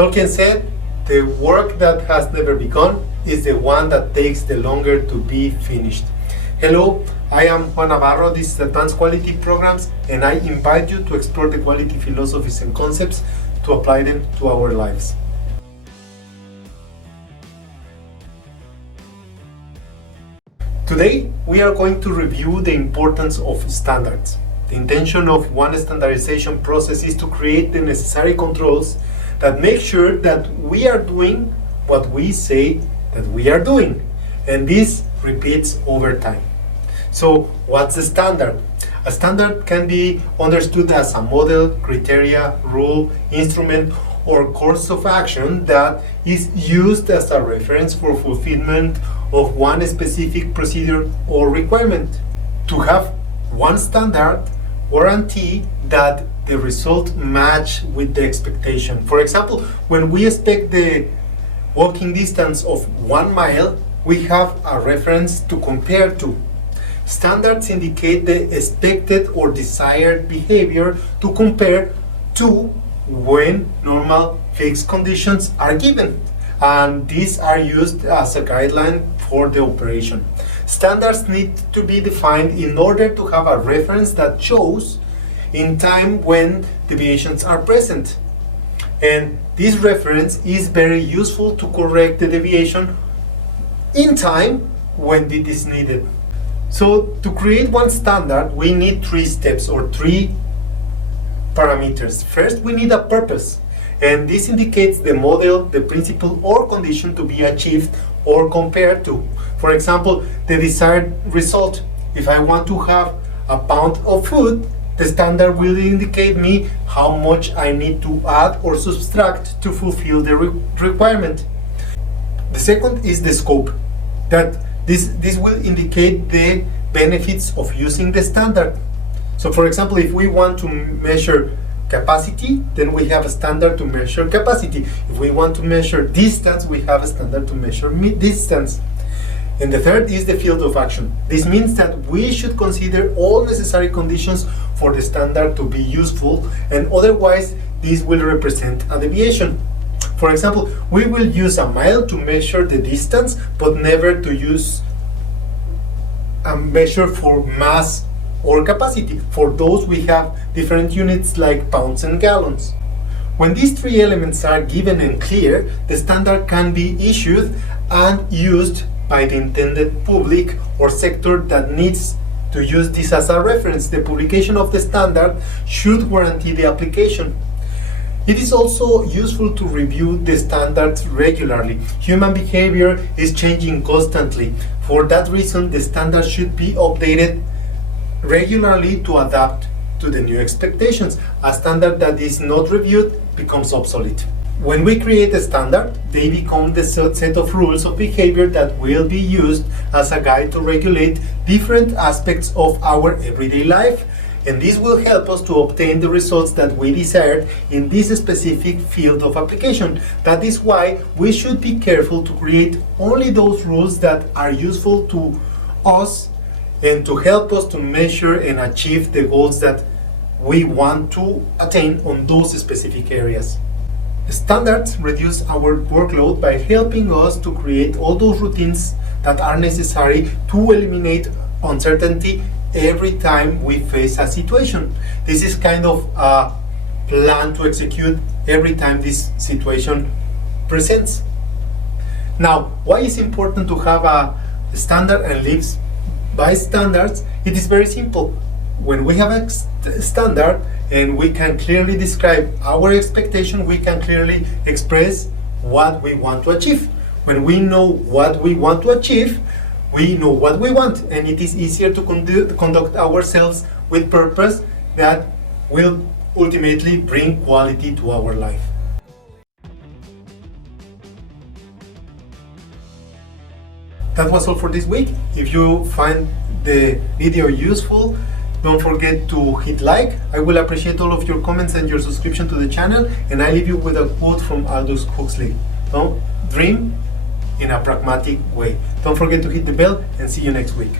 Tolkien said, "The work that has never begun is the one that takes the longer to be finished." Hello, I am Juan Navarro. This is Advanced Quality Programs, and I invite you to explore the quality philosophies and concepts to apply them to our lives. Today, we are going to review the importance of standards. The intention of one standardization process is to create the necessary controls that make sure that we are doing what we say that we are doing, and this repeats over time. So, what's a standard? A standard can be understood as a model, criteria, rule, instrument, or course of action that is used as a reference for fulfillment of one specific procedure or requirement. To have one standard guarantee that the result match with the expectation. For example, when we expect the walking distance of 1 mile, we have a reference to compare to. Standards indicate the expected or desired behavior to compare to when normal fixed conditions are given, and these are used as a guideline for the operation. Standards need to be defined in order to have a reference that shows in time when deviations are present, and this reference is very useful to correct the deviation in time when it is needed. So to create one standard, we need 3 steps or 3 parameters. First, we need a purpose, and this indicates the model, the principle or condition to be achieved or compared to. For example, the desired result. If I want to have a pound of food, the standard will indicate me how much I need to add or subtract to fulfill the requirement. The second is the scope. That this will indicate the benefits of using the standard. So for example, if we want to measure capacity, then we have a standard to measure capacity. If we want to measure distance, we have a standard to measure distance. And the third is the field of action. This means that we should consider all necessary conditions for the standard to be useful, and otherwise this will represent a deviation. For example, we will use a mile to measure the distance, but never to use a measure for mass or capacity. For those we have different units like pounds and gallons. When these 3 elements are given and clear, the standard can be issued and used by the intended public or sector that needs to use this as a reference. The publication of the standard should guarantee the application. It is also useful to review the standards regularly. Human behavior is changing constantly. For that reason, the standard should be updated regularly to adapt to the new expectations. A standard that is not reviewed becomes obsolete. When we create a standard, they become the set of rules of behavior that will be used as a guide to regulate different aspects of our everyday life, and this will help us to obtain the results that we desired in this specific field of application. That is why we should be careful to create only those rules that are useful to us and to help us to measure and achieve the goals that we want to attain on those specific areas. Standards reduce our workload by helping us to create all those routines that are necessary to eliminate uncertainty every time we face a situation. This is kind of a plan to execute every time this situation presents. Now, why is it important to have a standard and live by standards? It is very simple. When we have a standard and we can clearly describe our expectation, we can clearly express what we want to achieve. When we know what we want to achieve, we know what we want, and it is easier to conduct ourselves with purpose that will ultimately bring quality to our life. That was all for this week. If you find the video useful, don't forget to hit like. I will appreciate all of your comments and your subscription to the channel, and I leave you with a quote from Aldous Huxley. Don't dream in a pragmatic way. Don't forget to hit the bell, and see you next week.